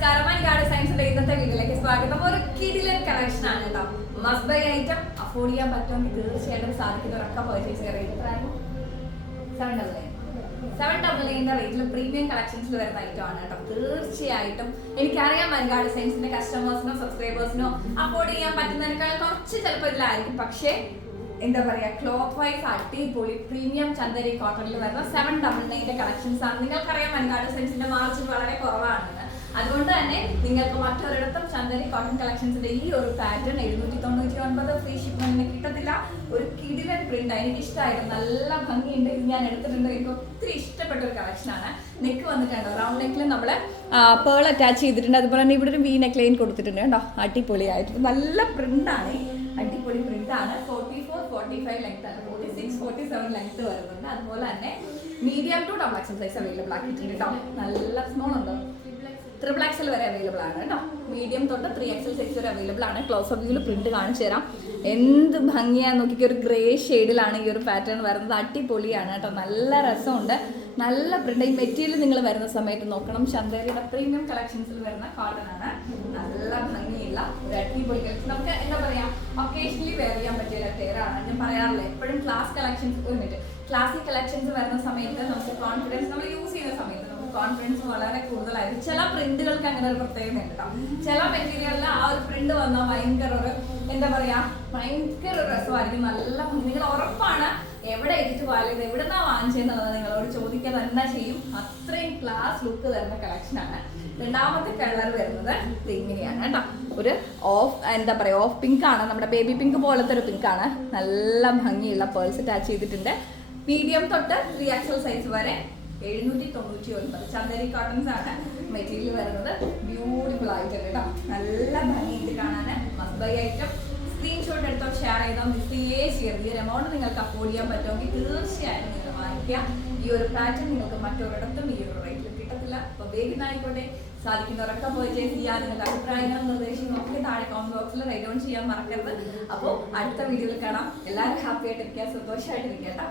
നമസ്കാരം. മൈഗാഡ് സയൻസിന്റെ ഇന്നത്തെ വീഡിയോയിലേക്ക് സ്വാഗതം. ഒരു കിടിലൻ കളക്ഷൻ ആണ് കേട്ടോ. Must by item. അഫോർഡ് ചെയ്യാൻ പറ്റുമെങ്കിൽ തീർച്ചയായിട്ടും സാധിക്കുന്നവരൊക്കെ പർച്ചേസ് ചെയ്യാൻ. എത്രയായിരുന്നു? 799 റേറ്റിൽ പ്രീമിയം കളക്ഷൻസിൽ വരുന്ന ഐറ്റം ആണ് കേട്ടോ. തീർച്ചയായിട്ടും എനിക്കറിയാം മൈഗാഡ് സയൻസിന്റെ കസ്റ്റമേഴ്സിനോ സബ്സ്ക്രൈബേഴ്സിനോ അഫോർഡ് ചെയ്യാൻ പറ്റുന്നതിനേക്കാൾ കുറച്ച് ചിലപ്പോൾ ഇതിലായിരിക്കും. പക്ഷേ എന്താ പറയാ, ക്ലോത്ത് വൈസ് അടിപൊളി പ്രീമിയം ചന്ദേരി കോട്ടണിൽ വരുന്ന 799 കളക്ഷൻസ് ആണ്. നിങ്ങൾക്കറിയാം മൈഗാഡ് സയൻസിന്റെ മാർജിൻ വളരെ കുറവാണെന്ന്. അതുകൊണ്ട് തന്നെ നിങ്ങൾക്ക് മറ്റൊരിടത്തും ചന്ദേരി കോട്ടൺ കളക്ഷൻസിന്റെ ഈ ഒരു പാറ്റേൺ 799 ഫ്രീ ഷിപ്മെന്റിന് കിട്ടത്തില്ല. ഒരു കിടിലൻ പ്രിന്റ് എനിക്ക് ഇഷ്ടമായിരുന്നു, നല്ല ഭംഗിയുണ്ട്. ഇത് ഞാൻ എടുത്തിട്ടുണ്ട്, എനിക്ക് ഒത്തിരി ഇഷ്ടപ്പെട്ട ഒരു കളക്ഷനാണ്. നെക്ക് വന്നിട്ടുണ്ടോ, റൗണ്ട് നെക്കിൽ നമ്മൾ പേൾ അറ്റാച്ച് ചെയ്തിട്ടുണ്ട്. അതുപോലെ തന്നെ ഇവിടെ ഒരു വി നെക്ക് ലൈൻ കൊടുത്തിട്ടുണ്ട് കേട്ടോ. അടിപൊളിയായിട്ട് നല്ല പ്രിന്റാണ്, അടിപൊളി പ്രിന്റാണ്. 44, 45 ലെങ്ത് ആണ്, 46, 47 ലെങ്ത് വരുന്നുണ്ട്. അതുപോലെ തന്നെ medium to double XL size available ആക്കിയിട്ടുണ്ട് കേട്ടോ. നല്ല സ്മോൾ ഉണ്ടോ, ട്രിപ്പിൾ എക്സൽ വരെ അവൈലബിൾ ആണ് കേട്ടോ. മീഡിയം തൊട്ട് 3XL സൈസ് വരെ അവൈലബിൾ ആണ്. ക്ലോസ് അപ്പ് വ്യൂല് പ്രിന്റ് കാണിച്ചു തരാം. എന്ത് ഭംഗിയാന്ന് നോക്കിക്കുക. ഒരു ഗ്രേ ഷെയ്ഡിലാണ് ഈ ഒരു പാറ്റേൺ വരുന്നത്. അടിപൊളിയാണ് കേട്ടോ, നല്ല രസമുണ്ട്, നല്ല പ്രിന്റ്. ഈ മെറ്റീരിയൽ നിങ്ങൾ വരുന്ന സമയത്ത് നോക്കണം. ചന്ദേരിയുടെ പ്രീമിയം കളക്ഷൻസിൽ വരുന്ന കോട്ടൺ ആണ്. നല്ല ഭംഗിയുള്ള ഒരു അടിപൊളി കളക്ഷൻ. നമുക്ക് എന്താ പറയാ, ഒക്കേഷണലി വെയർ ചെയ്യാൻ പറ്റിയ ടെയറാണ്. ഞാൻ പറയാറില്ല എപ്പോഴും ക്ലാസ് കളക്ഷൻസ്, ഒരു മിനിറ്റ്, ക്ലാസിക് കളക്ഷൻസ് വരുന്ന സമയത്ത് നമുക്ക് കോൺഫിഡൻസ്, നമ്മൾ യൂസ് ചെയ്യുന്ന സമയത്ത് കോൺഫിഡൻസ് വളരെ കൂടുതലായിരിക്കും. ചില പ്രിന്റുകൾക്ക് അങ്ങനെ ഒരു പ്രത്യേകത ഉണ്ട് കേട്ടോ. ചില മെറ്റീരിയലിൽ ആ ഒരു പ്രിന്റ് വന്നാൽ ഭയങ്കര ഒരു എന്താ പറയാ, ഭയങ്കര ഒരു രസമായിരിക്കും, നല്ല ഭംഗി. നിങ്ങൾ ഉറപ്പാണ് എവിടെ എഡിറ്റ് പോയാലും എവിടെ നിന്നാ വാങ്ങിച്ചെന്നുള്ളത് നിങ്ങളോട് ചോദിക്കാൻ തന്നെ ചെയ്യും. അത്രയും ക്ലാസ് ലുക്ക് തരുന്ന കളക്ഷനാണ്. രണ്ടാമത്തെ കളർ വരുന്നത് ഇങ്ങനെയാണ് കേട്ടോ. ഒരു ഓഫ് എന്താ പറയുക, ഓഫ് പിങ്ക് ആണ്, നമ്മുടെ ബേബി പിങ്ക് പോലത്തെ ഒരു പിങ്ക് ആണ്. നല്ല ഭംഗിയുള്ള പേൾസ് അറ്റാച്ച് ചെയ്തിട്ടുണ്ട്. മീഡിയം തൊട്ട് 3XL സൈസ് വരെ 799 ചന്ദേരി കോട്ടൺസ് ആണ് മെറ്റീരിയൽ വരുന്നത്. ബ്യൂട്ടിഫുൾ ആയിട്ടുണ്ട് കേട്ടോ, നല്ല ഭംഗിയിട്ട് കാണാൻ. Must by item. സ്ക്രീൻഷോട്ട് എടുത്തോ, ഷെയർ ചെയ്തോ, മിസ് ചെയ്യരുത്. ഈ ഒരു എമൗണ്ട് നിങ്ങൾക്ക് അഫോർഡ് ചെയ്യാൻ പറ്റുമെങ്കിൽ തീർച്ചയായും നിങ്ങൾ വാങ്ങിക്കുക. ഈ ഒരു പാറ്റേൺ നിങ്ങൾക്ക് മറ്റൊരിടത്തും ഈ ഒരു റേറ്റിൽ കിട്ടത്തില്ല. അപ്പോൾ വേഗം ആയിക്കോട്ടെ, സാധിക്കുന്നവരൊക്കെ പർച്ചേസ് ചെയ്യുക. നിങ്ങളുടെ അഭിപ്രായങ്ങളും നിർദ്ദേശങ്ങളും ഒക്കെ താഴെ കമന്റ് ബോക്സിൽ റൈറ്റ് ഡൗൺ ചെയ്യാൻ മറക്കരുത്. അപ്പോൾ അടുത്ത വീഡിയോയിൽ കാണാം. എല്ലാവരും ഹാപ്പി ആയിട്ടിരിക്കുക, സന്തോഷമായിട്ടിരിക്കുക കേട്ടോ.